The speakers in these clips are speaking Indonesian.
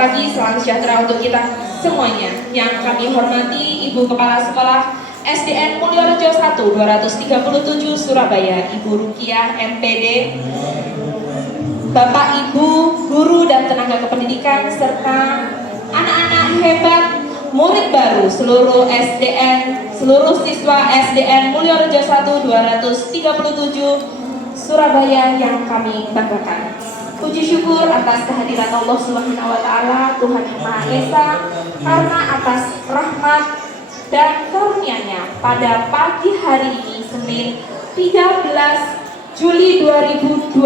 pagi, salam sejahtera untuk kita semuanya. Yang kami hormati Ibu Kepala Sekolah SDN Mulyorejo 1 237 Surabaya, Ibu Rukiah MPD, Bapak Ibu guru dan tenaga kependidikan serta anak-anak hebat murid baru seluruh siswa SDN Mulyorejo 1 237 Surabaya yang kami banggakan. Puji syukur atas kehadiran Allah Subhanahu wa taala, Tuhan Yang Maha Esa, karena atas rahmat dan karunia-Nya pada pagi hari ini Senin 13 Juli 2026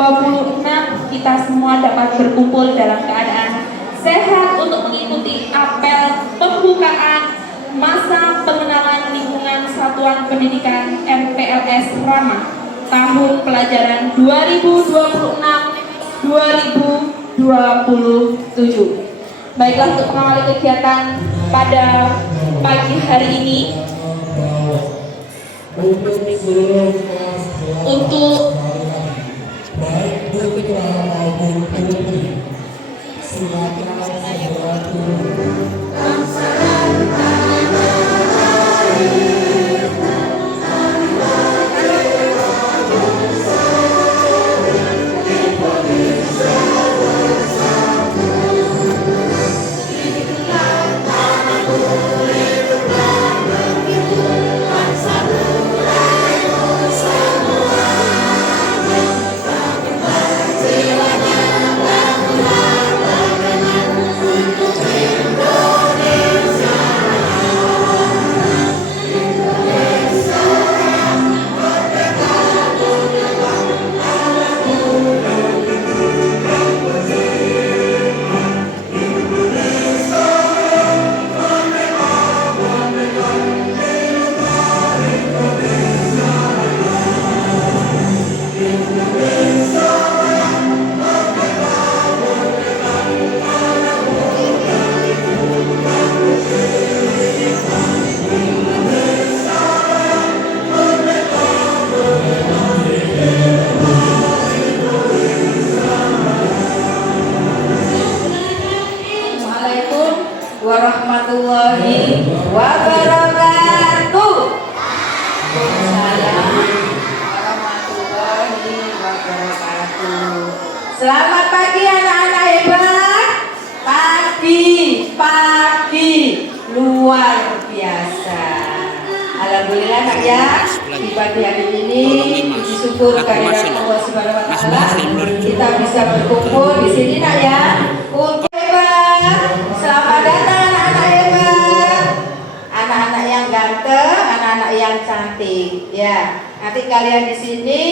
kita semua dapat berkumpul dalam keadaan sehat untuk mengikuti apel pembukaan masa pengenalan lingkungan Satuan Pendidikan MPLS Rama tahun pelajaran 2026-2027. Baiklah, untuk mengawali kegiatan pada pagi hari ini, untuk warahmatullahi wabarakatuh. Warahmatullahi wabarakatuh. Selamat pagi anak-anak hebat. Pagi luar biasa. Alhamdulillah nak ya, di pagi hari ini syukur kehadiran Allah Subhanahu wa taala kita bisa berkumpul di sini nak ya. Untuk hebat. Selamat datang anak-anak hebat. Anak-anak yang ganteng, anak-anak yang cantik. Ya, nanti kalian di sini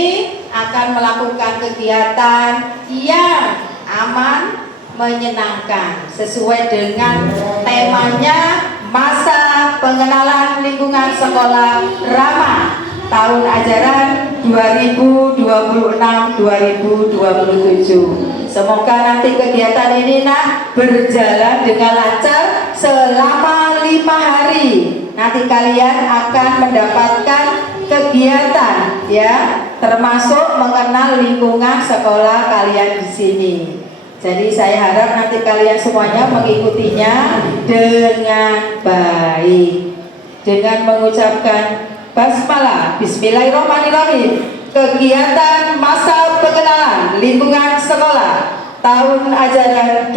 akan melakukan kegiatan yang aman, menyenangkan sesuai dengan temanya masa pengenalan lingkungan sekolah Rama tahun ajaran 2026-2027. Semoga nanti kegiatan ini berjalan dengan lancar selama 5 hari. Nanti kalian akan mendapatkan kegiatan ya, termasuk mengenal lingkungan sekolah kalian di sini. Jadi saya harap nanti kalian semuanya mengikutinya dengan baik, dengan mengucapkan basmalah, bismillahirrahmanirrahim. Kegiatan masa pengenalan lingkungan sekolah tahun ajaran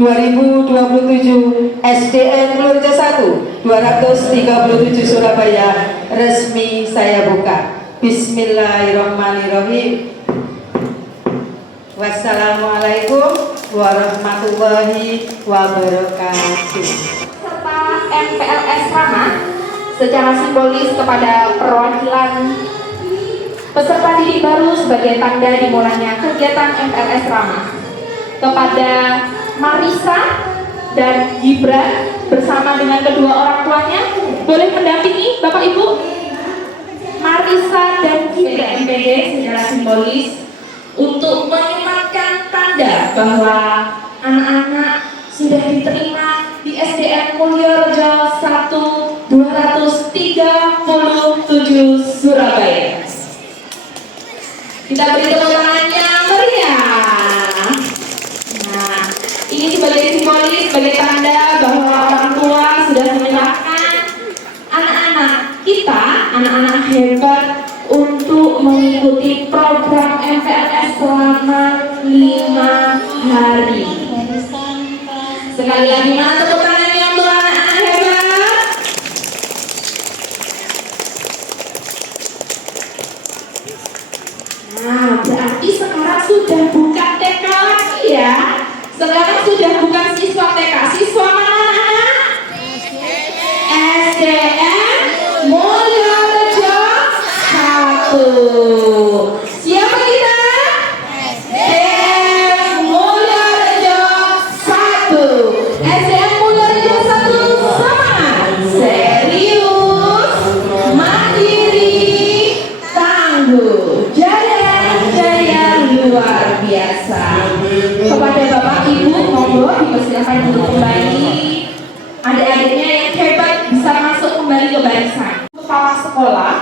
2026-2027 SDN Mulyorejo 1 237 Surabaya resmi saya buka. Bismillahirrahmanirrahim. Wassalamualaikum warahmatullahi wabarakatuh. serta MPLS Rama secara simbolis kepada perwakilan peserta didik baru sebagai tanda dimulainya kegiatan MPLS Rama, kepada Marisa dan Gibran bersama dengan kedua orang tuanya boleh mendampingi Bapak Ibu. Marisa dan Gibran MPD secara simbolis untuk menyematkan tanda bahwa anak-anak sudah diterima di SDN Mulyorejo 1 237 Surabaya. Kita beri tepuk tangan yang meriah. Nah, selama 5 hari. Sekali lagi mana tepuk tangannya untuk anak-anak hebat. Nah, berarti sekarang sudah bukan TK lagi ya. Sekarang sudah bukan siswa TK. Siswa mana anak-anak? SDN Mulyorejo 1. Siapa kita? SDN Mulyorejo 1. SDN Mulyorejo 1 semangat, serius, mandiri, tangguh, jaya luar biasa. Kepada Bapak Ibu, monggo dipersilakan untuk kembali. Adik-adiknya yang hebat bisa masuk kembali ke barisan. Kepala sekolah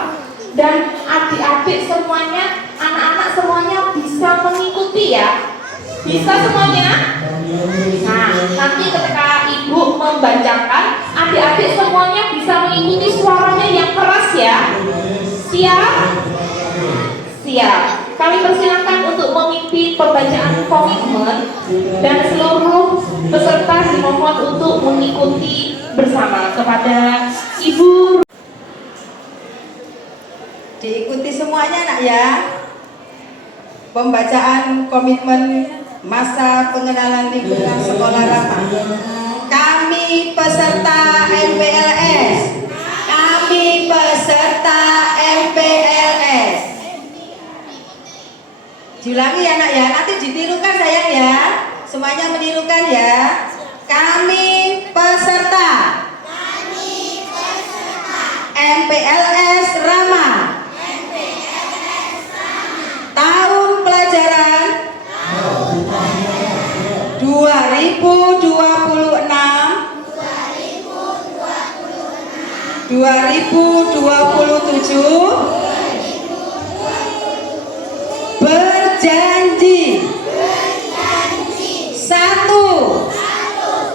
dan adik-adik semuanya, anak-anak semuanya bisa mengikuti ya. Bisa semuanya? Nah, nanti ketika Ibu membacakan, adik-adik semuanya bisa mengikuti suaranya yang keras ya. Siap? Siap. Kami persilakan untuk memimpin pembacaan komitmen dan seluruh peserta dimohon untuk mengikuti bersama. Kepada Ibu, Diikuti semuanya nak ya. Pembacaan komitmen masa pengenalan lingkungan sekolah ramah. Kami peserta MPLS. Kami peserta MPLS. Diulangi ya nak ya, nanti ditirukan sayang ya. Semuanya menirukan ya. Kami peserta MPLS Ramah. Tahun pelajaran 2026-2027 berjanji satu,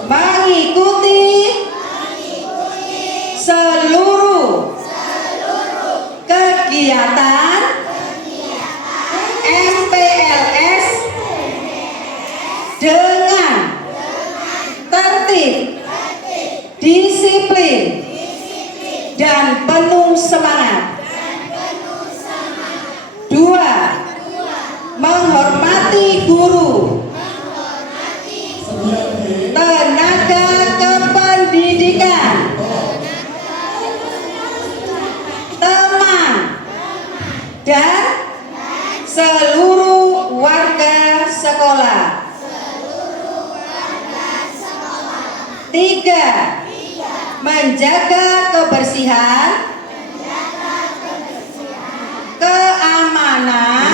mengikuti seluruh kegiatan MPLS dengan tertib, disiplin, dan penuh semangat. Dua, menghormati guru, tenaga kependidikan, teman, dan seluruh warga sekolah. Tiga, menjaga kebersihan, keamanan,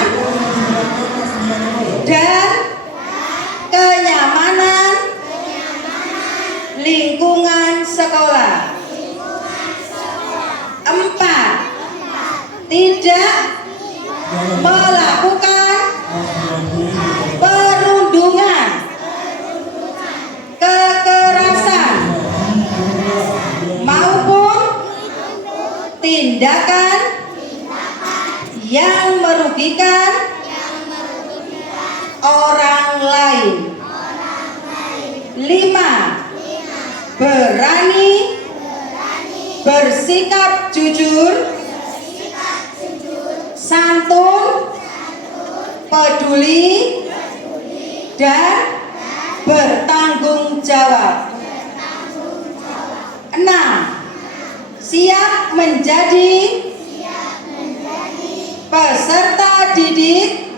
dan kenyamanan lingkungan sekolah. Empat, tidak melakukan perundungan, kekerasan, maupun tindakan yang merugikan orang lain. Lima, berani bersikap jujur, santun, peduli, dan bertanggung jawab. 6, siap menjadi peserta didik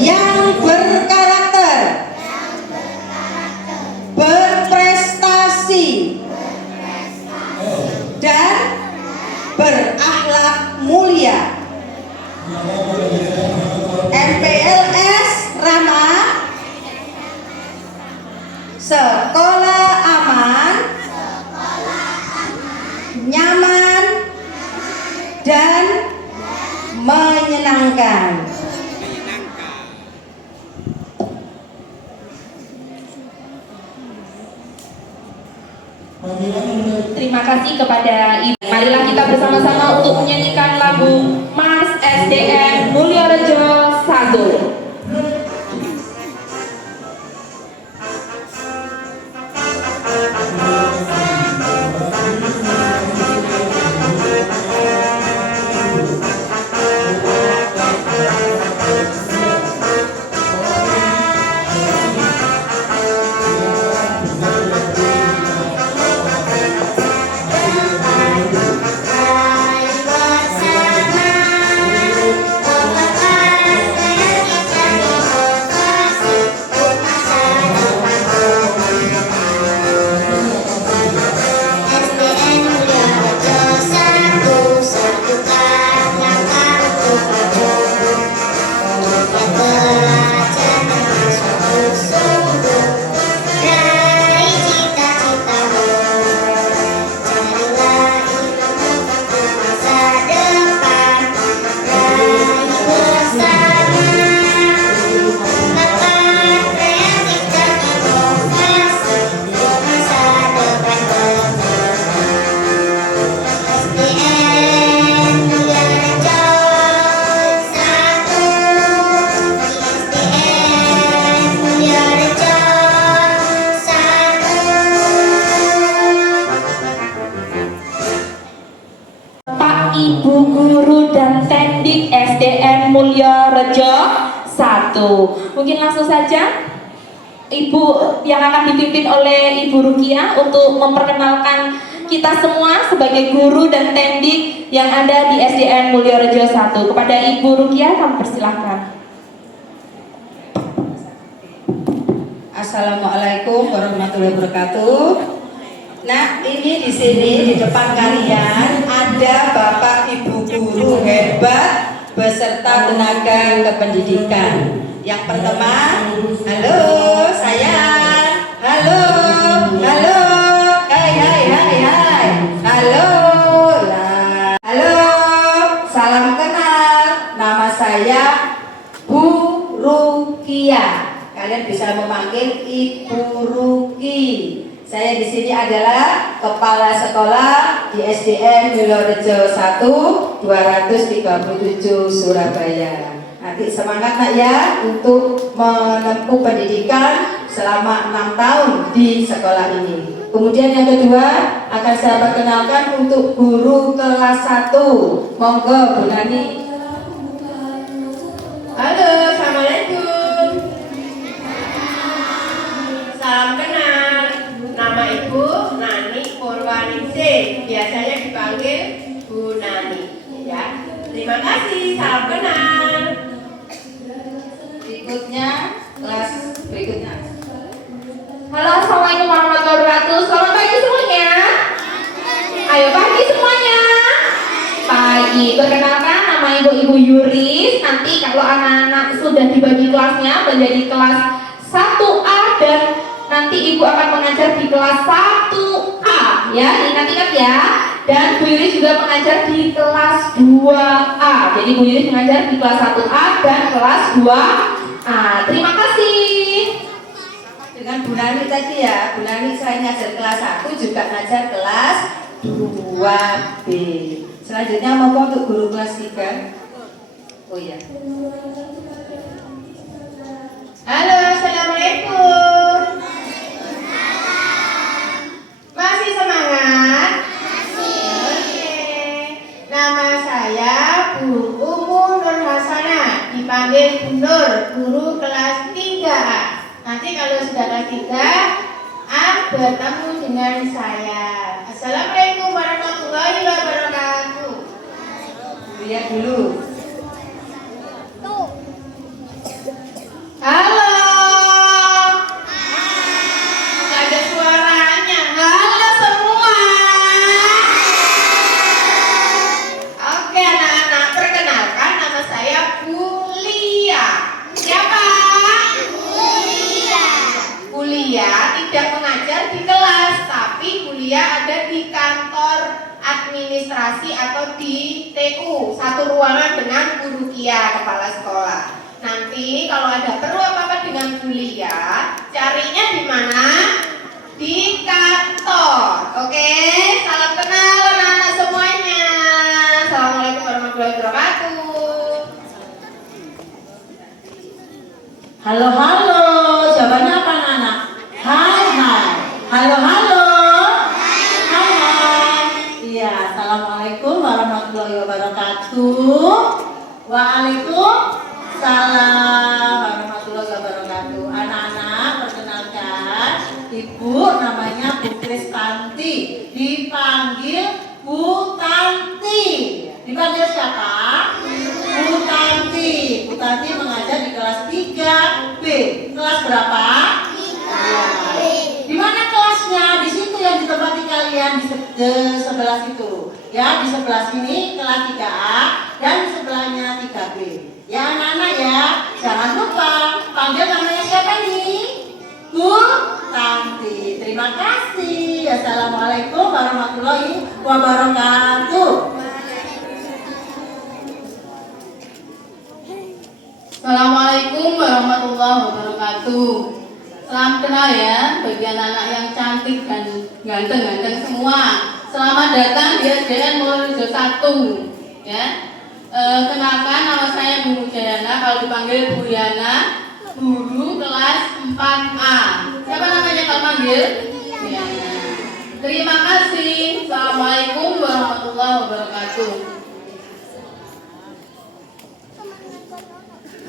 yang berkarakter, berprestasi, dan berakhlak mulia. MPLS Ramah, sekolah aman, nyaman, dan menyenangkan. terima kasih kepada Ibu. Marilah kita bersama-sama untuk menyanyikan lagu Mars SDN Mulyorejo Mulyorejo 1. Ibu Guru dan Tendik SDN Mulyorejo 1. Mungkin langsung saja Ibu yang akan dipimpin oleh Ibu Rukia untuk memperkenalkan kita semua sebagai guru dan tendik yang ada di SDN Mulyorejo 1. Kepada Ibu Rukia kami persilahkan. Assalamualaikum warahmatullahi wabarakatuh. Nah, ini di sini di depan kalian ada Bapak Ibu guru hebat beserta tenaga kependidikan. Yang pertama, halo sayang, halo, halo, hai, halo, lah, halo, salam kenal. Nama saya Bu Rukia. Kalian bisa memanggil Ibu Ruki. Saya di sini adalah kepala sekolah di SDN Mulyorejo 1 237 Surabaya. Nanti semangat nak ya untuk menempuh pendidikan selama 6 tahun di sekolah ini. Kemudian yang kedua akan saya perkenalkan untuk guru kelas 1. Monggo Bu Nani. Halo, assalamualaikum. Salam kenal. Nama Ibu Nani Purwaningsih, biasanya dipanggil Bu Nani. Ya, terima kasih. Salam kenal. Berikutnya kelas berikutnya. Halo, assalamualaikum warahmatullahi wabarakatuh. Selamat pagi semuanya. Ayo pagi semuanya. Pagi. Perkenalkan nama Ibu Yuris. Nanti kalau anak-anak sudah dibagi kelasnya menjadi kelas 1A dan nanti Ibu akan mengajar di kelas 1A ya, diingat-ingat ya. Dan Bu Yuris juga mengajar di kelas 2A. Jadi Bu Yuris mengajar di kelas 1A dan kelas 2A. Terima kasih. Dengan Bu Nani tadi ya, Bu Nani selain ngajar kelas 1 juga ngajar kelas 2B. Selanjutnya monggo untuk guru kelas 3. Oh iya. Halo, assalamualaikum. Masih semangat? Oke. Nama saya Bu Umu Nur Hasanah, dipanggil Bu Nur, guru kelas 3A. Nanti kalau sudah kelas 3A bertemu dengan saya. Assalamualaikum warahmatullahi wabarakatuh. Lihat dulu. Halo. Nggak ada suaranya. Halo semua. Oke anak-anak, perkenalkan nama saya Bu Lia. Siapa? Bu Lia tidak mengajar di kelas, tapi Bu Lia ada di kantor administrasi atau di TU, satu ruangan dengan Bu Rukia, kepala sekolah. Nanti kalau ada perlu apa-apa dengan Bu Lia, carinya di mana? Di kantor. Oke, salam kenal anak-anak semuanya. Assalamualaikum warahmatullahi wabarakatuh. Halo, halo. Jawabannya apa anak-anak? Hai, hai. Halo, halo. Hai, hai. Iya, assalamualaikum warahmatullahi wabarakatuh. Waalaikumsalam warahmatullahi wabarakatuh. Anak-anak, perkenalkan, Ibu namanya Bu Kristanti, dipanggil Bu Tanti. Dipanggil siapa? Bu Tanti. Bu Tanti mengajar di kelas 3B. Kelas berapa? 3B. Di mana kelasnya? Di situ yang ditempati kalian di sebelah situ. Ya, di sebelah sini kelas 3A dan di sebelahnya 3B. Ya anak-anak ya, jangan lupa panggil namanya siapa nih? Bu Tanti. Terima kasih. Assalamualaikum warahmatullahi wabarakatuh. Assalamualaikum warahmatullahi wabarakatuh. Salam kenal ya bagi anak-anak yang cantik dan ganteng-ganteng semua. Selamat datang di SDN Mulyorejo 1. Ya. Kenalkan nama saya Bu Mujayana, kalau dipanggil Bu Yana, guru kelas 4A. Siapa namanya kalau panggil? Yana. Terima kasih. Assalamualaikum warahmatullahi wabarakatuh.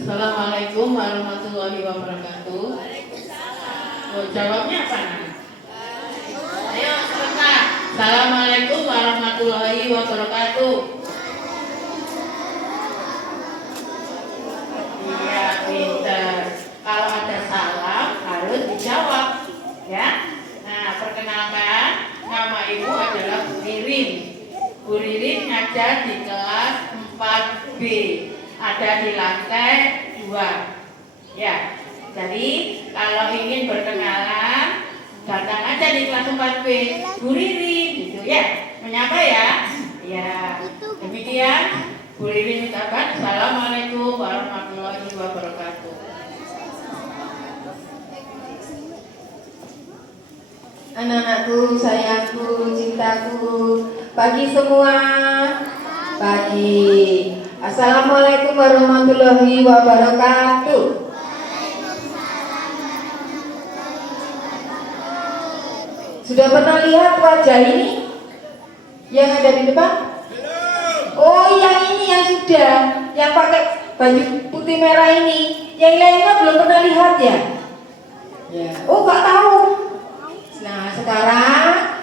Assalamualaikum warahmatullahi wabarakatuh. Oh, jawabnya apa? Ayo sebentar. Assalamualaikum warahmatullahi wabarakatuh. Iya, pinter. Kalau ada salam harus dijawab, ya. Nah, perkenalkan, nama ibu adalah Bu Ririn. Bu Ririn ngajar di kelas 4B. Ada di lantai 2. Ya. Jadi kalau ingin berkenalan datang aja di kelas 4B. Bu Ririn gitu ya. Menyapa ya. Ya. Demikian Bu Ririn ucapkan assalamualaikum warahmatullahi wabarakatuh. Anak-anakku, sayangku, cintaku, pagi semua. Pagi. Assalamualaikum warahmatullahi wabarakatuh. Sudah pernah lihat wajah ini yang ada di depan? Oh, yang ini yang sudah, yang pakai baju putih merah ini. Yang lainnya belum pernah lihat ya? Ya. Oh, nggak tahu. Nah, sekarang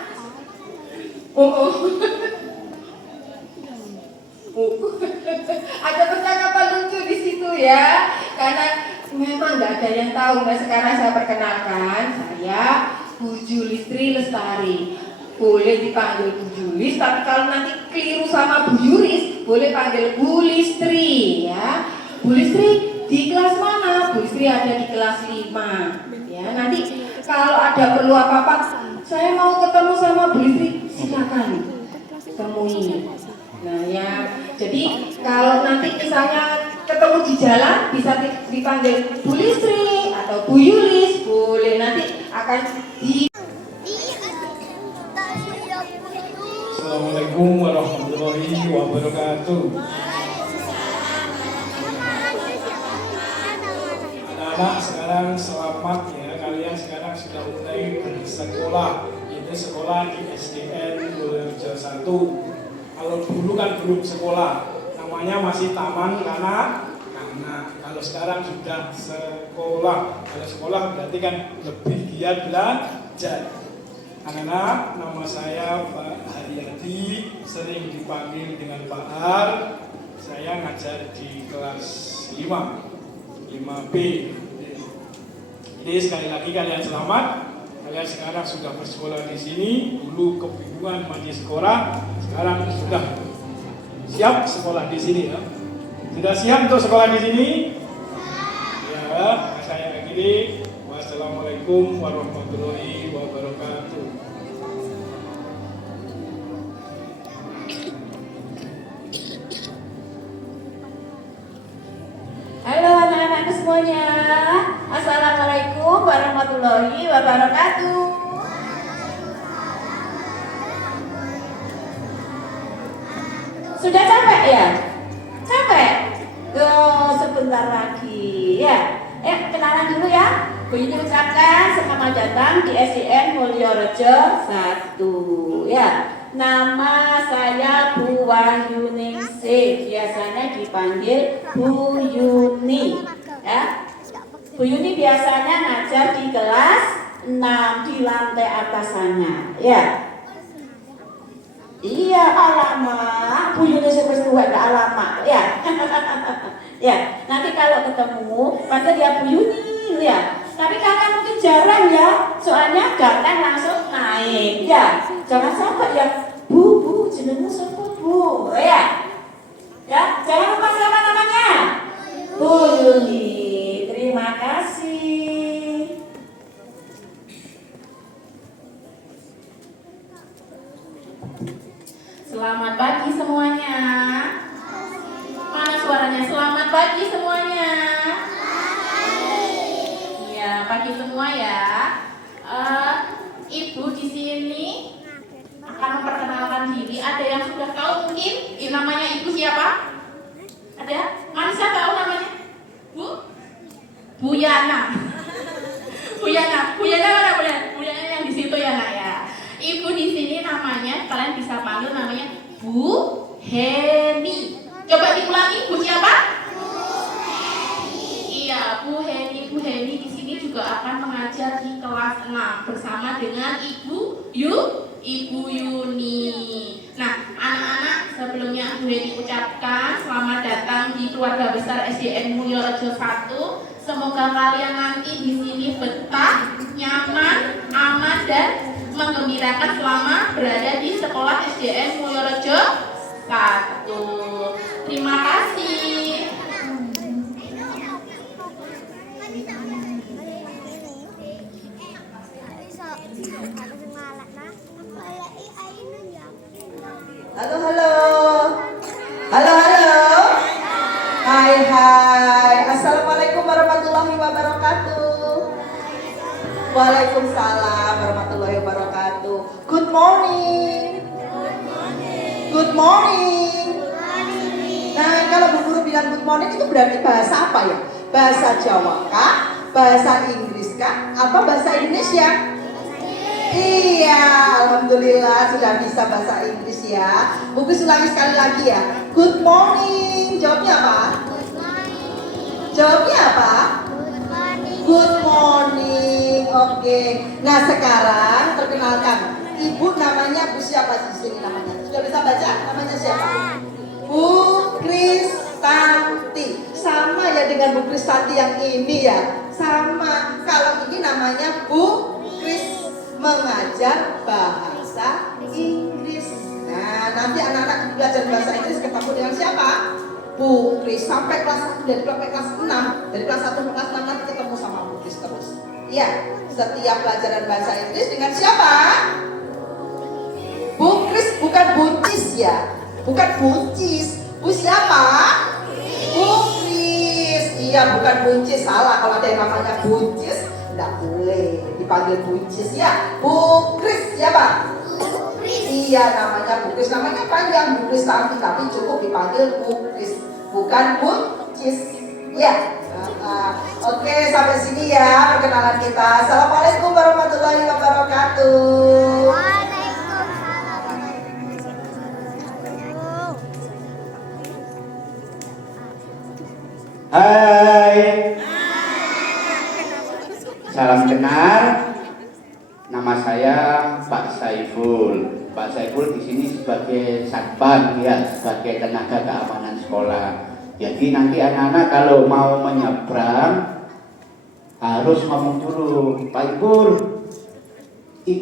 ada percakapan lucu di situ ya, karena memang nggak ada yang tahu. Nah, sekarang saya perkenalkan, saya Bu Julistri Lestari. Boleh dipanggil Bu Julis, tapi kalau nanti keliru sama Bu Yuris, boleh panggil Bu Listri ya. Bu Listri di kelas mana? Bu Listri ada di kelas 5 ya. Nanti kalau ada perlu apa-apa, saya mau ketemu sama Bu Listri, silakan temui. Nah ya, jadi kalau nanti misalnya ketemu di jalan bisa dipanggil Bu Listri atau Bu Yulis, boleh nanti akan di. Assalamualaikum warahmatullahi wabarakatuh. Anak-anak sekarang selamat ya, kalian sekarang sudah mulai bersekolah. Ini sekolah di SDN Mulyorejo 1. Kalau dulu kan belum sekolah, namanya masih taman kanak-kanak. Kalau sekarang sudah sekolah. Kalau sekolah berarti kan lebih giat belajar. Anak-anak, nama saya Pak Haryadi, sering dipanggil dengan Pak Har. Saya ngajar di kelas 5B. Jadi sekali lagi kalian selamat. Kalian sekarang sudah bersekolah di sini. Dulu kebingungan masih sekolah, sekarang sudah siap sekolah di sini ya. Sudah siap untuk sekolah di sini? Ya, saya akhiri. Wassalamualaikum warahmatullahi wabarakatuh. Halo anak-anak semuanya. Assalamualaikum warahmatullahi wabarakatuh. Sudah capek ya? Capek? Sebentar lagi ya. Kenal Bu Yuni ucapkan selamat datang di SDN Mulyorejo 1 ya. Nama saya Bu Wahyuningsih, biasanya dipanggil Bu Yuni ya. Bu Yuni biasanya ngajar di kelas 6 di lantai atas sana ya. Iya, alamak Bu Yuni seperti ada alamak ya. Ya, nanti kalau ketemu panggil dia Bu Yuni ya. Tapi kakak mungkin jarang ya, soalnya datang langsung naik ya. Jangan sampai ya, Bu, jenengmu siapa Bu? Ya, jangan lupa siapa namanya? Bu Yuni. Terima kasih. Selamat pagi semuanya. Mana suaranya? Selamat pagi semuanya. Ya, pagi semua ya. Ibu di sini akan memperkenalkan diri. Ada yang sudah tahu mungkin? Namanya ibu siapa? Ada? Manusia tahu namanya? Bu Yana. Bu Yana mana Bu Yana? Bu Yana yang di situ ya nak ya. Ibu di sini namanya kalian bisa panggil namanya Bu Heni. Coba diulangi, Bu siapa? Iya, Bu Heni. Bu Heni di sini juga akan mengajar di kelas 6 bersama dengan Ibu Yuni. Nah, anak-anak, sebelumnya Bu Heni ucapkan selamat datang di keluarga besar SDN Mulyorejo 1. Semoga kalian nanti di sini betah, nyaman, aman dan menggembirakan selama berada di sekolah SDN Mulyorejo 1. Terima kasih. Halo. Hai. Assalamualaikum warahmatullahi wabarakatuh. Waalaikumsalam warahmatullahi wabarakatuh. Good morning. Nah, kalau Bu Guru bilang good morning itu berarti bahasa apa ya? Bahasa Jawa kah? Bahasa Inggris kah? Apa bahasa Indonesia? Iya, alhamdulillah sudah bisa bahasa Inggris ya. Bu Guru ulangi sekali lagi ya. Good morning. Jawabnya apa? Good morning. Oke. Nah, sekarang perkenalkan. Ibu namanya Bu siapa di sini namanya? Sudah bisa baca? Namanya siapa? Bu Kristanti. Sama ya dengan Bu Kristanti yang ini ya. Sama. Kalau ini namanya Bu Kris, mengajar bahasa Inggris. Nah, nanti anak-anak belajar bahasa Inggris ketemu dengan siapa? Bu Kris sampai kelas 1, dari kelas 6, dari kelas 1 sampai kelas 6 nanti ketemu sama Bu Kris terus. Iya, setiap pelajaran bahasa Inggris dengan siapa? Bu Kris, bukan buncis ya. Bukan buncis. Bu siapa? Bu Kris. Iya, bukan buncis, salah kalau ada yang namanya buncis. Tidak boleh dipanggil buncis ya. Bu Kris siapa? Iya, namanya Bu Kris. Namanya panjang Bu Kris tapi cukup dipanggil Bu Kris, bukan buncis. Ya. Oke, sampai sini ya perkenalan kita. Assalamualaikum warahmatullahi wabarakatuh. Hai. Salam kenal. Nama saya Pak Saiful. Pak Saiful di sini sebagai satpam ya, sebagai tenaga keamanan sekolah. Jadi nanti anak-anak kalau mau menyeberang harus ngomong dulu, Pak Ipul,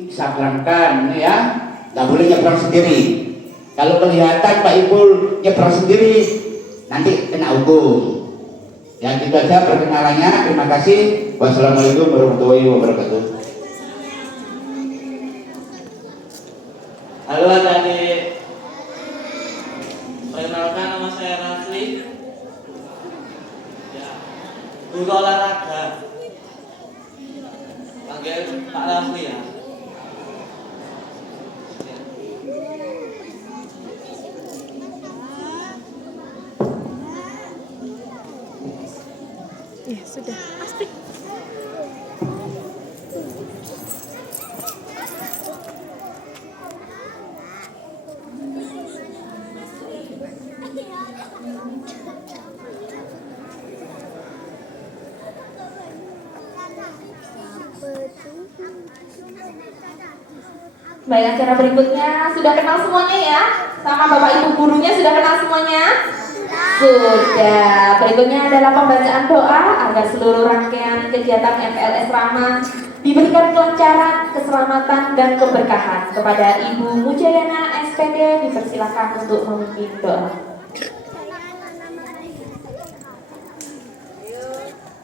sabrangkan ya, nggak boleh nyebrang sendiri. Kalau kelihatan Pak Ipul nyebrang sendiri, nanti kena hukum. Ya, gitu aja perkenalannya. Terima kasih. Wassalamualaikum warahmatullahi wabarakatuh. Halo adik-adik, perkenalkan nama saya Rafli ya, guru olahraga, panggil Pak Rafli ya. Ya sudah pasti. Baik, acara berikutnya sudah kenal semuanya ya? Sama Bapak Ibu gurunya sudah kenal semuanya? Sudah. Berikutnya adalah pembacaan doa agar seluruh rangkaian kegiatan MPLS Rama diberikan kelancaran, keselamatan, dan keberkahan. Kepada Ibu Mujayana SPD dipersilakan untuk memimpin doa.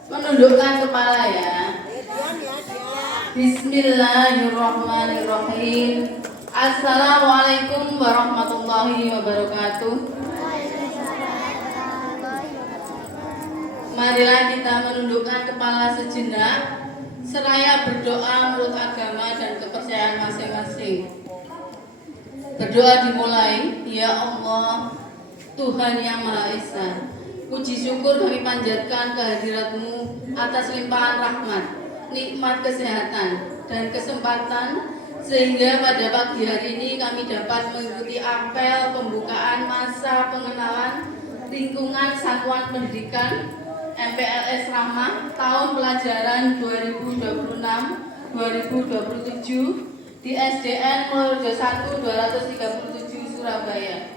Menundukkan kepala ya. Bismillahirrahmanirrahim. Assalamualaikum warahmatullahi wabarakatuh. Marilah kita menundukkan kepala sejenak, seraya berdoa menurut agama dan kepercayaan masing-masing. Berdoa dimulai. Ya Allah, Tuhan yang Maha Esa, puji syukur kami panjatkan kehadirat-Mu atas limpahan rahmat, nikmat kesehatan, dan kesempatan, sehingga pada pagi hari ini kami dapat mengikuti apel pembukaan masa pengenalan lingkungan satuan pendidikan MPLS Rama tahun pelajaran 2026-2027 di SDN Mulyorejo 1 237 Surabaya.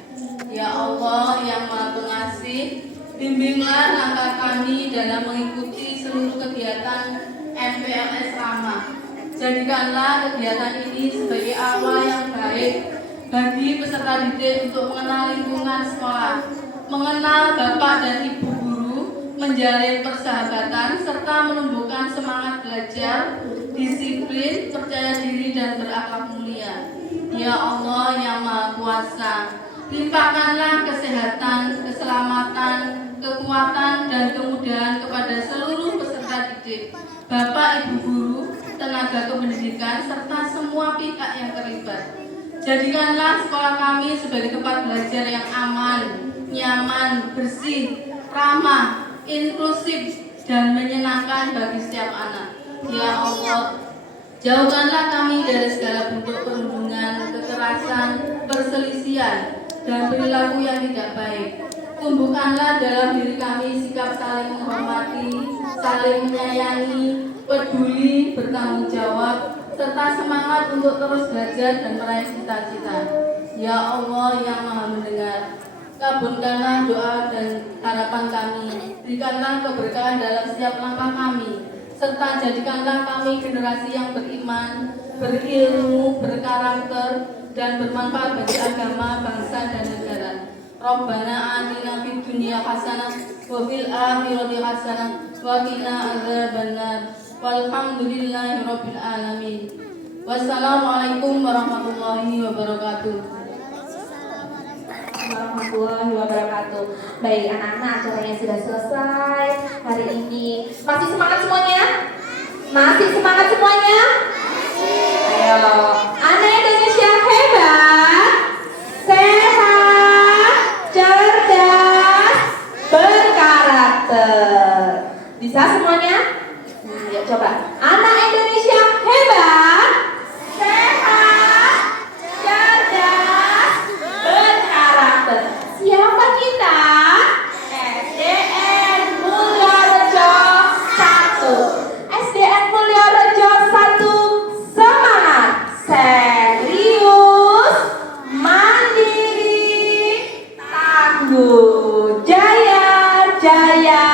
Ya Allah yang Maha Pengasih, bimbinglah langkah kami dalam mengikuti seluruh kegiatan MPLS Rama. Jadikanlah kegiatan ini sebagai awal yang baik bagi peserta didik untuk mengenal lingkungan sekolah, mengenal Bapak dan Ibu guru, menjalin persahabatan, serta menumbuhkan semangat belajar, disiplin, percaya diri, dan berakhlak mulia. Ya Allah yang Maha Kuasa, limpahkanlah kesehatan, keselamatan, kekuatan, dan kemudahan kepada seluruh peserta didik, Bapak Ibu guru, tenaga kependidikan, serta semua pihak yang terlibat. Jadikanlah sekolah kami sebagai tempat belajar yang aman, nyaman, bersih, ramah, inklusif, dan menyenangkan bagi setiap anak. Ya Allah, jauhkanlah kami dari segala bentuk perundungan, kekerasan, perselisihan, dan perilaku yang tidak baik. Tumbuhkanlah dalam diri kami sikap saling menghormati, saling menyayangi, peduli, bertanggung jawab, serta semangat untuk terus belajar dan meraih cita-cita. Ya Allah yang Maha Mendengar, kabulkanlah doa dan harapan kami, berikanlah keberkahan dalam setiap langkah kami, serta jadikanlah kami generasi yang beriman, berilmu, berkarakter, dan bermanfaat bagi agama, bangsa, dan negara. Rabbana atina fid dunya hasanah wa fil akhirati hasanah wa qina adzabannar. Walhamdulillahi rabbil alamin. Wassalamualaikum warahmatullahi wabarakatuh. Warahmatullahi wabarakatuh. Baik anak-anak, acaranya sudah selesai hari ini. Masih semangat semuanya? Masih semangat semuanya? Ayo, anak Indonesia hebat, sehat, cerdas, berkarakter. Bisa semuanya? Yuk coba. Anak Indonesia hebat, sehat, cerdas, berkarakter. Siapa kita? SDN Mulyorejo 1. SDN Mulyorejo 1 semangat, serius, mandiri, tangguh, jaya, jaya,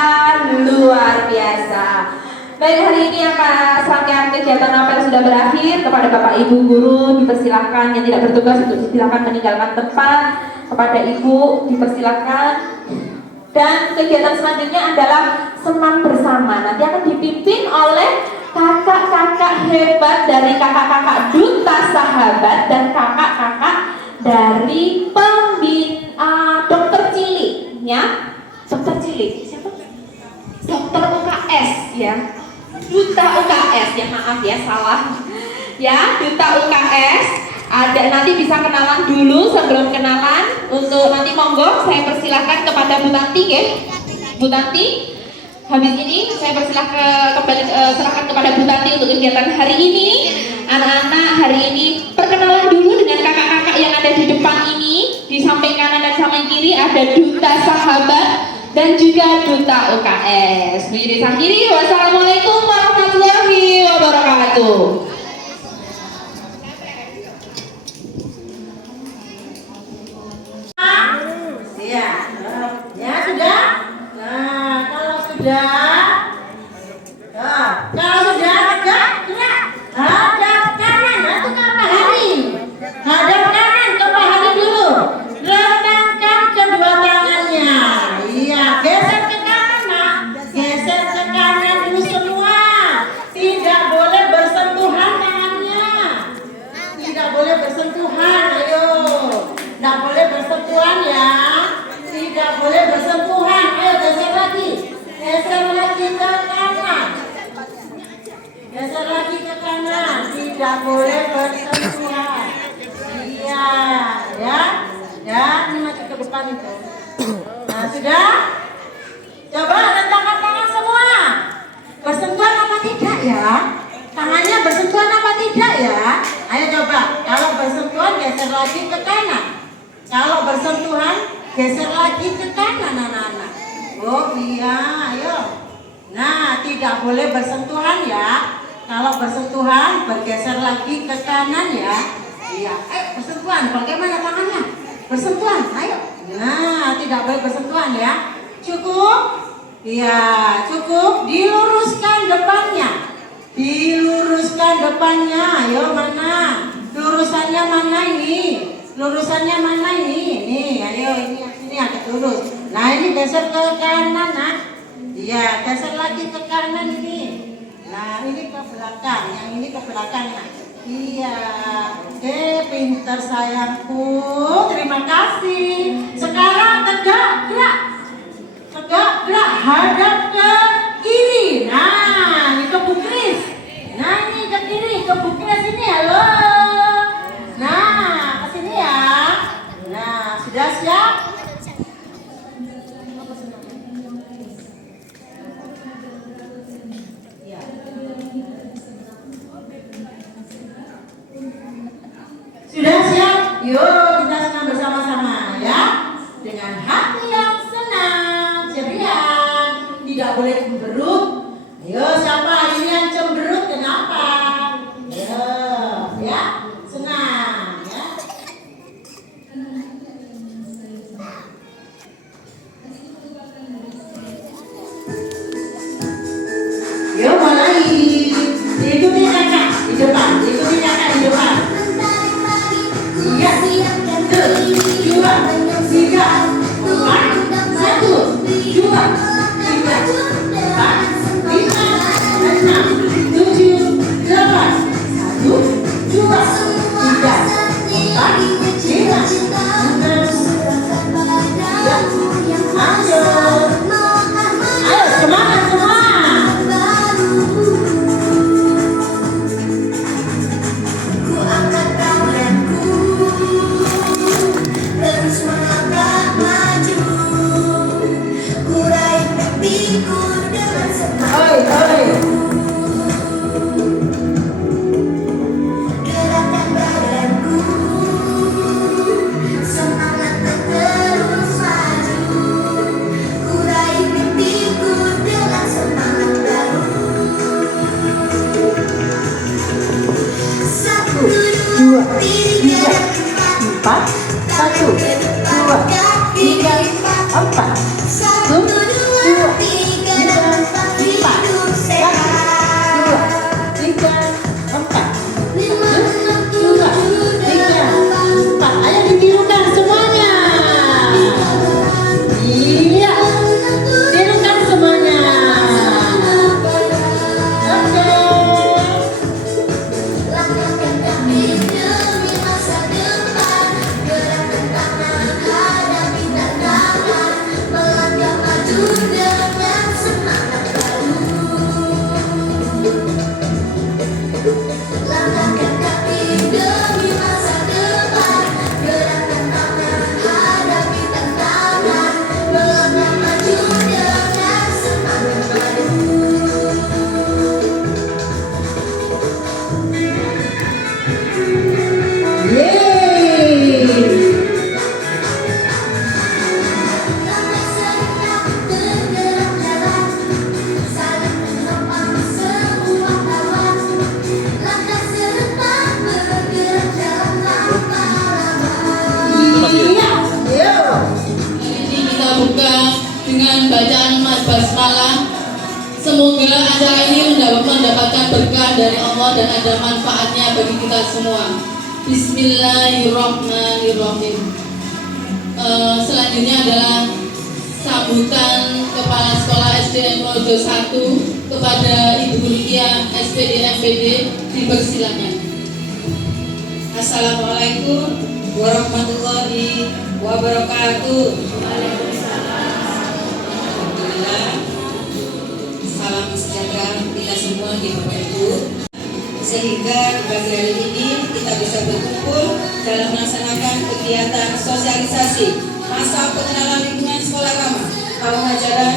luar biasa. Baik, hari ini serangkaian kegiatan apel sudah berakhir. Kepada Bapak Ibu guru dipersilakan, yang tidak bertugas untuk silakan meninggalkan tempat. Kepada Ibu dipersilakan. Dan kegiatan selanjutnya adalah senam bersama. Nanti akan dipimpin oleh kakak-kakak hebat dari kakak-kakak Duta Sahabat dan kakak-kakak dari dokter cilik, ya. Dokter cilik, siapa? Dokter UKS, ya. Duta UKS, ya maaf ya salah. Ya, Duta UKS. Ada nanti bisa kenalan dulu sebelum kenalan. Untuk nanti monggo saya persilahkan kepada Bu Tanti, ya. Bu Tanti. Habis ini saya persilahkan serahkan kepada Bu Tanti untuk kegiatan hari ini. Anak-anak, hari ini perkenalan dulu dengan kakak-kakak yang ada di depan ini. Di samping kanan dan samping kiri ada Duta Sahabat dan juga Duta UKS. Berdiri sang kiri. Wassalamualaikum warahmatullahi wabarakatuh. Kalau sudah tegak, gerak. Hadap kanan, itu ke pahari. Hadap kanan ke pahari dulu. Rentangkan kedua tangannya. Iya, geser ke kanan, Nak. Geser ke kanan dulu semua. Tidak boleh bersentuhan tangannya. Tidak boleh bersentuhan, ayo. Tidak boleh bersentuhan ya. Tidak boleh bersentuhan. Ayo geser lagi. Geser lagi ke kanan. Geser lagi ke kanan. Tidak boleh bersentuhan. Iya, ya. Ya, ini maju ke depan itu. Nah, sudah? Coba rentangkan tangan semua. Bersentuhan apa tidak ya? Tangannya bersentuhan apa tidak ya? Ayo coba. Kalau bersentuhan geser lagi ke kanan. Kalau bersentuhan geser lagi ke kanan anak-anak. Oh iya, ayo. Nah, tidak boleh bersentuhan ya. Kalau bersentuhan bergeser lagi ke kanan ya. Iya, bersentuhan. Bagaimana tangannya? Bersentuhan, ayo. Nah, tidak boleh bersentuhan ya. Cukup? Iya, cukup. Diluruskan depannya. Diluruskan depannya. Ayo mana? Lurusannya mana ini? Lurusannya mana ini? Nih, ayo ini agak lurus. Nah, ini geser ke kanan, Nak. Iya, geser lagi ke kanan ini. Nah, ini ke belakang. Yang ini ke belakang, Nak. Iya. Pintar sayangku. Terima kasih. Sekarang tegak, gerak. Tegak, gerak. Hadap ke kiri. Nah, ini ke Bu Kris. Nah, ini ke kiri, ke Bu Kris ini. Halo. Nah, ke sini ya. Nah, sudah siap? Ya. Sudah siap? Yuk kita senang bersama-sama ya. Dengan hati yang senang, ceria. Tidak boleh cemberut. Ayo siapa hari ini yang cemberut? Kenapa? Ayo, ya. Senang ya. Yuk mulai. Ikuti kakak di depan. Ikuti kakak di depan. Iya, 1, 2, 3, 4, 1, 2, 3, 4, 5, 6, 7, 8, 1, 2, 3, 4, 5, 6, 7, ayo semangat semua. Oi, oi. Dua, tiga, empat, 1, 2, 3, 4, 1, 2, 3, 4, 1, 2, 3, 4, 1, 2, 3, 4. Ayo ditirukan semuanya. Iya, tirukan semuanya. Oke. Langkahkan kaki demi masa depan. Gerakan tangan dari Allah dan ada manfaatnya bagi kita semua. Bismillahirrahmanirrahim. Selanjutnya adalah sambutan Kepala Sekolah SDN Mojo 1 kepada Ibu Rukia SPD MPD, dipersilakan. Assalamualaikum warahmatullahi wabarakatuh. Alhamdulillah. Salam sejahtera kita semua di Bapak Ibu. Sehingga pagi hari ini kita bisa berkumpul dalam melaksanakan kegiatan sosialisasi masa pengenalan lingkungan sekolah ramah tahun ajaran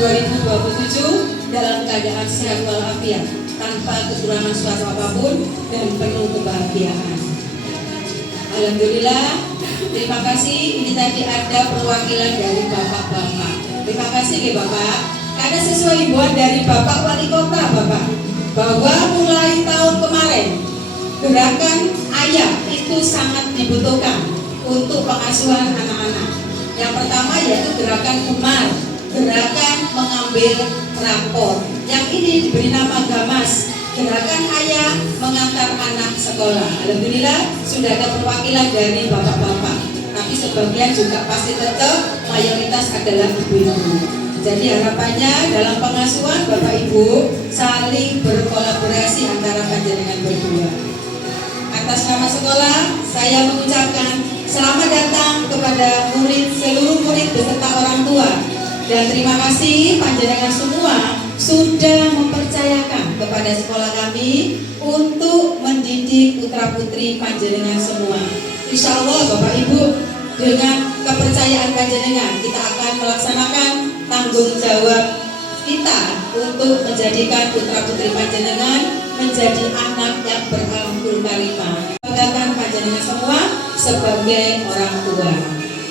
2026-2027 dalam keadaan sehat walafiat tanpa kekurangan suatu apapun dan penuh kebahagiaan. Alhamdulillah, terima kasih. Ini tadi ada perwakilan dari bapak-bapak. Terima kasih ya Bapak. Karena sesuai himbauan dari Bapak Wali Kota Bapak, bahwa mulai tahun kemarin gerakan ayah itu sangat dibutuhkan untuk pengasuhan anak-anak. Yang pertama yaitu gerakan umar, gerakan mengambil rapor. Yang ini diberi nama Gamas, gerakan ayah mengantar anak sekolah. Alhamdulillah sudah ada perwakilan dari bapak-bapak, tapi sebagian juga pasti tetap mayoritas adalah ibu-ibu. Jadi harapannya dalam pengasuhan Bapak Ibu saling berkolaborasi antara panjenengan berdua. Atas nama sekolah saya mengucapkan selamat datang kepada seluruh murid beserta orang tua, dan terima kasih panjenengan semua sudah mempercayakan kepada sekolah kami untuk mendidik putra-putri panjenengan semua. Insya Allah Bapak Ibu, dengan kepercayaan panjenengan kita akan melaksanakan tanggung jawab kita untuk menjadikan putra-putri panjenengan menjadi anak yang berakhlakul karimah. Banggakan panjenengan semua sebagai orang tua.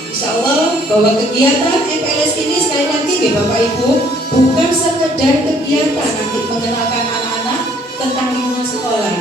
Insya Allah bahwa kegiatan MPLS ini sekali lagi Bapak Ibu bukan sekedar kegiatan nanti mengenalkan anak-anak tentang lingkungan sekolah,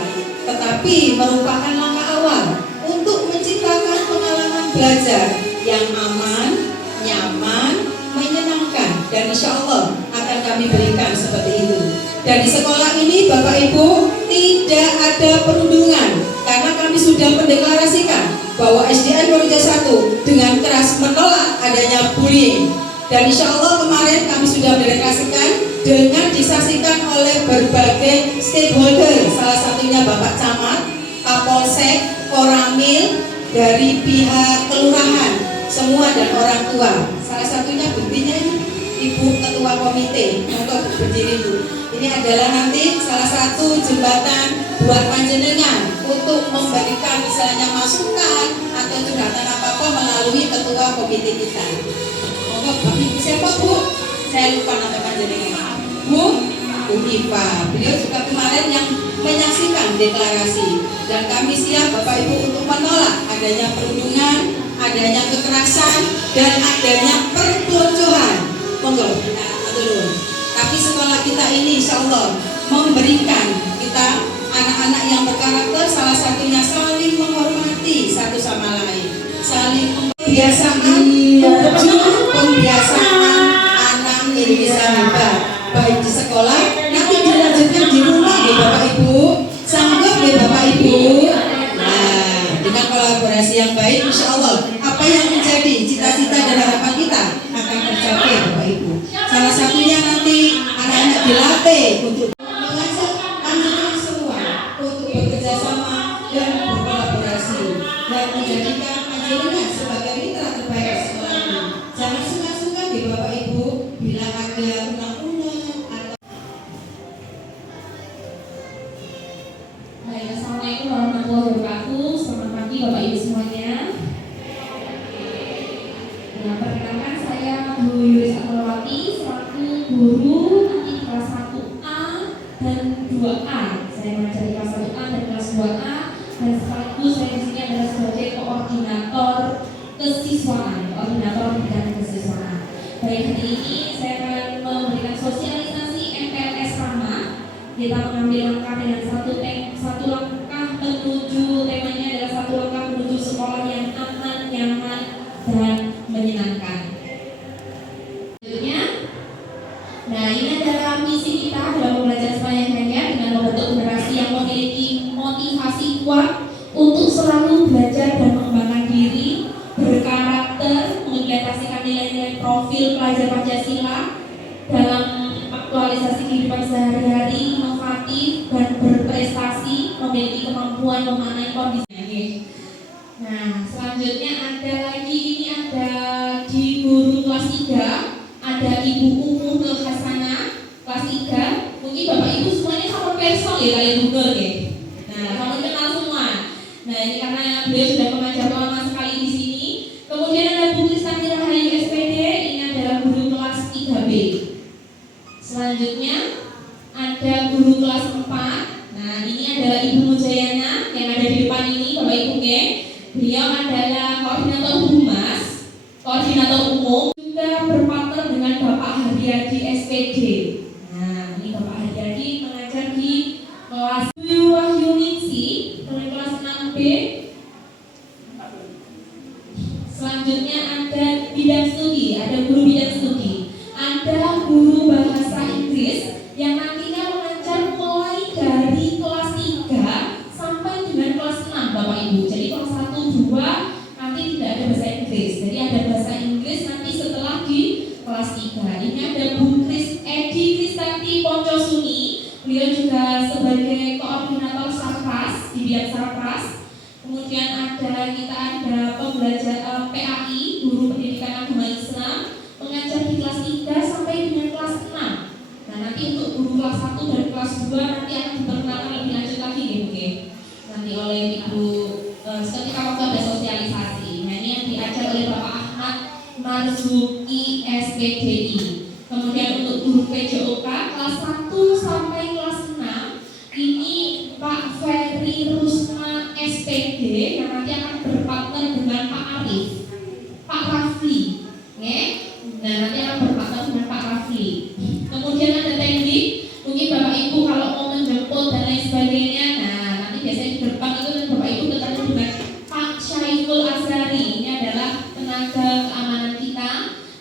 tetapi merupakan langkah awal untuk menciptakan pengalaman belajar yang aman, nyaman, menyenangkan, dan insya Allah akan kami berikan seperti itu. Dan di sekolah ini Bapak Ibu tidak ada perundungan, karena kami sudah mendeklarasikan bahwa SDN Mojo 1 dengan keras menolak adanya bullying. Dan insya Allah kemarin kami sudah mendeklarasikan dengan disaksikan oleh berbagai stakeholder, salah satunya Bapak Camat, Kapolsek, Koramil, dari pihak kelurahan, semua dan orang tua. Salah satunya buktinya ini Ibu Ketua Komite, monggo berdiri Bu. Ini adalah nanti salah satu jembatan buat panjenengan untuk memberikan misalnya masukan atau curhatan apa-apa melalui Ketua Komite kita. Monggo Ibu siapa Bu? Saya lupa nama panjenengan. Bu Iva. Beliau juga kemarin yang menyaksikan deklarasi, dan kami siap Bapak Ibu untuk menolak adanya perundungan, adanya kekerasan, dan adanya perpeloncoan. Monggo dulu. Tapi sekolah kita ini insya Allah memberikan kita anak-anak yang berkarakter, salah satunya saling menghormati satu sama lain, saling pembiasaan anak Indonesia hebat, baik di sekolah nanti dilanjutkan di rumah ya Bapak Ibu. Sanggup ya Bapak Ibu. Nah, dengan kolaborasi yang baik insya Allah apa yang menjadi cita-cita dan harapan kita akan tercapai Bapak Ibu. Salah satunya nanti anak-anak dilatih untuk mengajak panjenengan semua untuk bekerja sama dan berkolaborasi dan menjadikan panjenengan sebagai mitra terbaik sekolah ini. Jangan sungkan-sungkan ya Bapak Ibu bila ada undang-undang atau. Baik, Assalamualaikum warahmatullahi wabarakatuh. Selamat pagi Bapak Ibu semuanya. Nah, perkenalkan saya Bu Yuris Atulawati selaku guru nanti kelas 1A dan 2A. Saya mengajar di kelas 1A dan kelas 2A, dan sekaligus saya di sini adalah sebagai koordinator kesiswaan, koordinator bidang kesiswaan. Baik, hari ini saya akan memberikan sosialisasi MPLS Ramah. Kita mengambil langkah dengan satu langkah menuju, temanya adalah satu langkah menuju sekolah yang aman, nyaman, dan menyenangkan. Selanjutnya, nah ini adalah misi kita dalam belajar sepanjang memiliki kemampuan memaknai kondisi. Nah, selanjutnya ada lagi, ini ada di guru kelas 3, ada Ibu Umu Nur Hasanah, kelas 3. Mungkin Bapak Ibu semuanya sama person ya kalian Google ya. Nah, kamu kenal semua. Nah, ini karena beliau sudah pengajar lama sekali di sini. Kemudian ada Bu Kristanti Rahayu SPD, ini adalah guru kelas 3B. Selanjutnya ada guru kelas 4. Nah, ini adalah Ibu Mujayana yang ada di depan ini, Bapak Ibu ya. Beliau adalah koordinator humas, koordinator umum, juga berpartner dengan Bapak Haryadi SPD. Nah, ini Bapak Haryadi mengajar di kelas Wahyuningsi, kelas 6B. Selanjutnya ada bidang studi, ada guru bidang studi, ada guru bahasa Inggris yang nantinya mengajar mulai dari kelas 3 sampai dengan kelas 6 Bapak Ibu. Jadi kelas 1, 2 nanti tidak ada bahasa Inggris. Jadi ada bahasa Inggris nanti setelah di kelas 3. Ini ada Bu Edi Kristanti Poncosuni. Beliau juga sebagai koordinator Sarpras di bidang Sarpras. Kemudian kita ada pembelajar PAI, guru pendidikan agama Islam, mengajar di kelas 3 sampai dengan kelas 6. Nah, nanti untuk guru kelas 1 dan kelas 2 nanti akan diperkenalkan lebih lanjut lagi ya Bu. Nanti oleh Ibu ketika waktu ada sosialisasi. Nah, ini yang diajar oleh Bapak Ahmad Marzuki SPDI. Kemudian untuk guru PJOK kelas 1 sampai kelas 6 ini Pak Ferry Rusma SPD yang nanti akan berpartner dengan Pak Arif, Pak Rafli, ya. Nah, nanti akan berpartner dengan Pak Rafli. Kemudian ada teknik, mungkin Bapak Ibu kalau mau menjemput dan lain sebagainya. Nah, nanti biasanya di depan itu Bapak Ibu ketemu dengan Pak Syaiful Azhari. Ini adalah tenaga keamanan kita.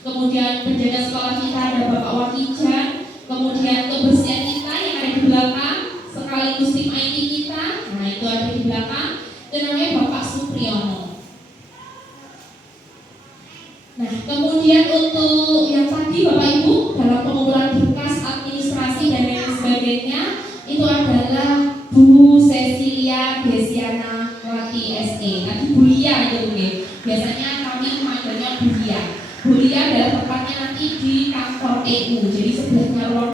Kemudian penjaga sekolah kita ada Bapak Wakijan. Kemudian kebersihan kita yang ada di belakang, sekaligus tim IT kita. Nah, itu ada di belakang. Dan namanya Bapak Supriyono. Nah, kemudian untuk yang tadi Bapak Ibu dalam pengumpulan berkas administrasi dan lain sebagainya itu adalah Bu Cecilia Desiana Lati SE. Nanti Bu Lia itu ya. Biasanya kami memanggilnya Bu Lia. Bu Lia adalah tempatnya nanti di kantor TU. Jadi sebelahnya ruang.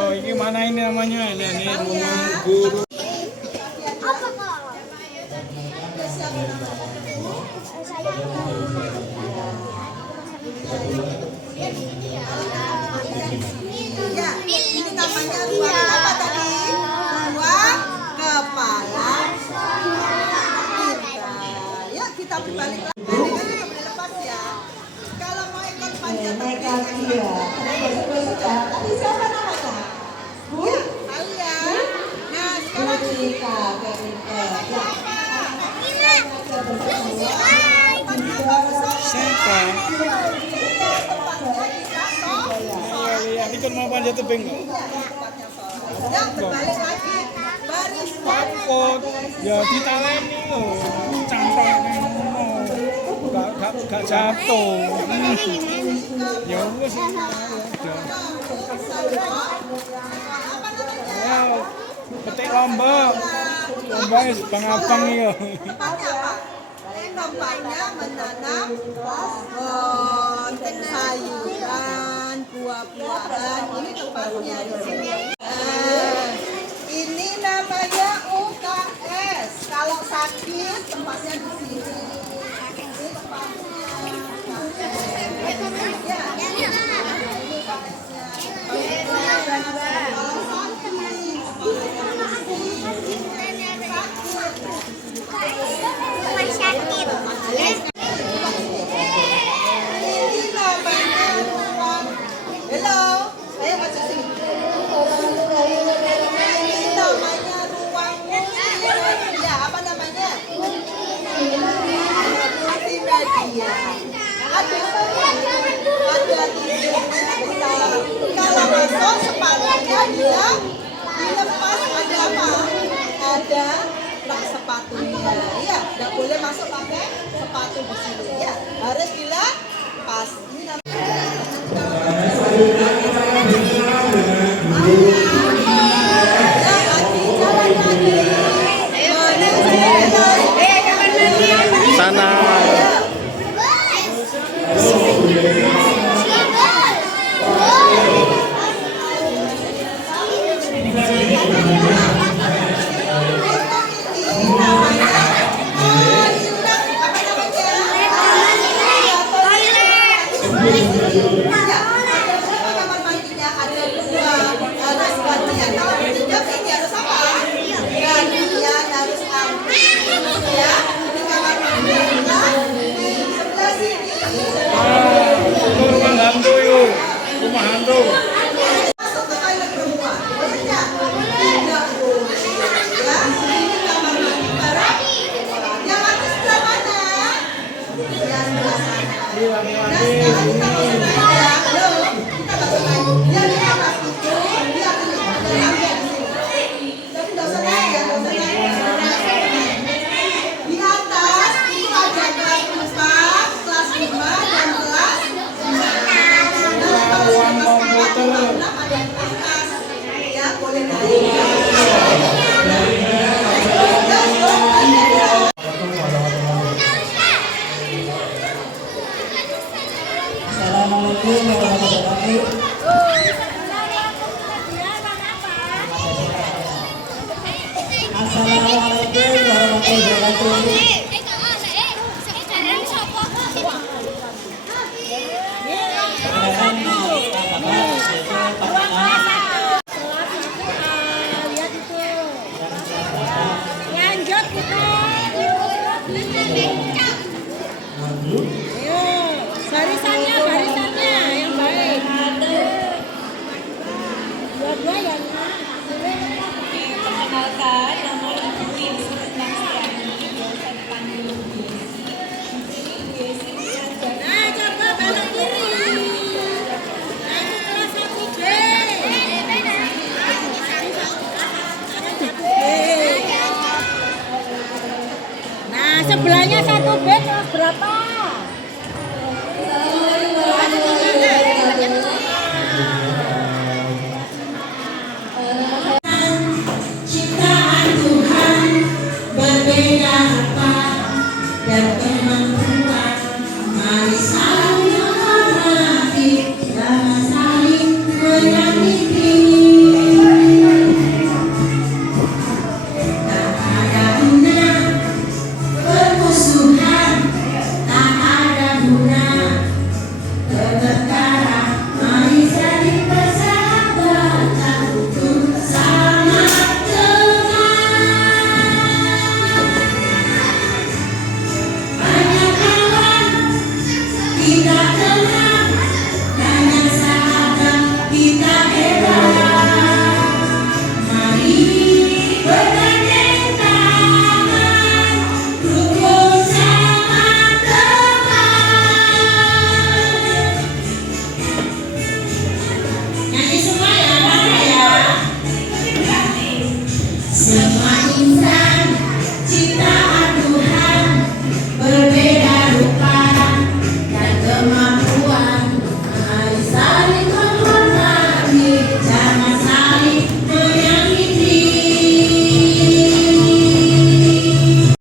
Oh, ini mana ini namanya? Ini ruang guru. Ya, ini namanya ruang apa tadi? Ruang kepala kita. Yuk kita berbalik lagi. Ini kan juga boleh lepas ya. Kalau mau ikut panjat tebing, tadi siapa namanya? Ikut mau panjat tebing nggak? Yang berbalik lagi baris Takut, ya ditaleni loh, cantangnya gak jatuh. Ya wes, ya petik lombok, wes bang-abang ya. tempatnya apa? Tempatnya menanam pohon, sayuran, buah-buahan. Ini tempatnya di sini. Ini namanya UKS. Kalau sakit tempatnya di sini. Ini tempatnya. Ya. Ini UKS-nya. Kalau ini namanya ruang. Hello, saya baca sini. Ini namanya ruang multimedia. Apa namanya? Multimedia. Ada TV besar. Kalau masuk sepatunya dia dilepas, ada apa? Ada rak sepatunya. Iya, nggak boleh masuk pakai sepatu di sini. Ya, harus dilepas. Ini Sana. kamar mandinya ada dua, harus gantian. Kalau bertiga ini harus apa? Gantian, harus ambil. Ya, di kamar mandi di sebelah sini. Rumah hantu yuk, rumah hantu. Masuk ke toilet perempuan, boleh nggak? Tidak boleh. Ya, ini kamar mandi para perempuan. Yang mandi sebelah mana? Yang sebelah sana. Nah, sekarang kita masuk aja. Halo, kita masuk aja. Dia di atas itu, dia akan ada tangga di sini. Tapi nggak usah naik ya, nggak usah naik. Di atas itu ada kelas 4, kelas 5, dan kelas 6. Nah, kalau sudah masuk kelas 6 ada yang atas. Ya, boleh naik. Assalamualaikum warahmatullahi wabarakatuh. Assalamualaikum warahmatullahi wabarakatuh.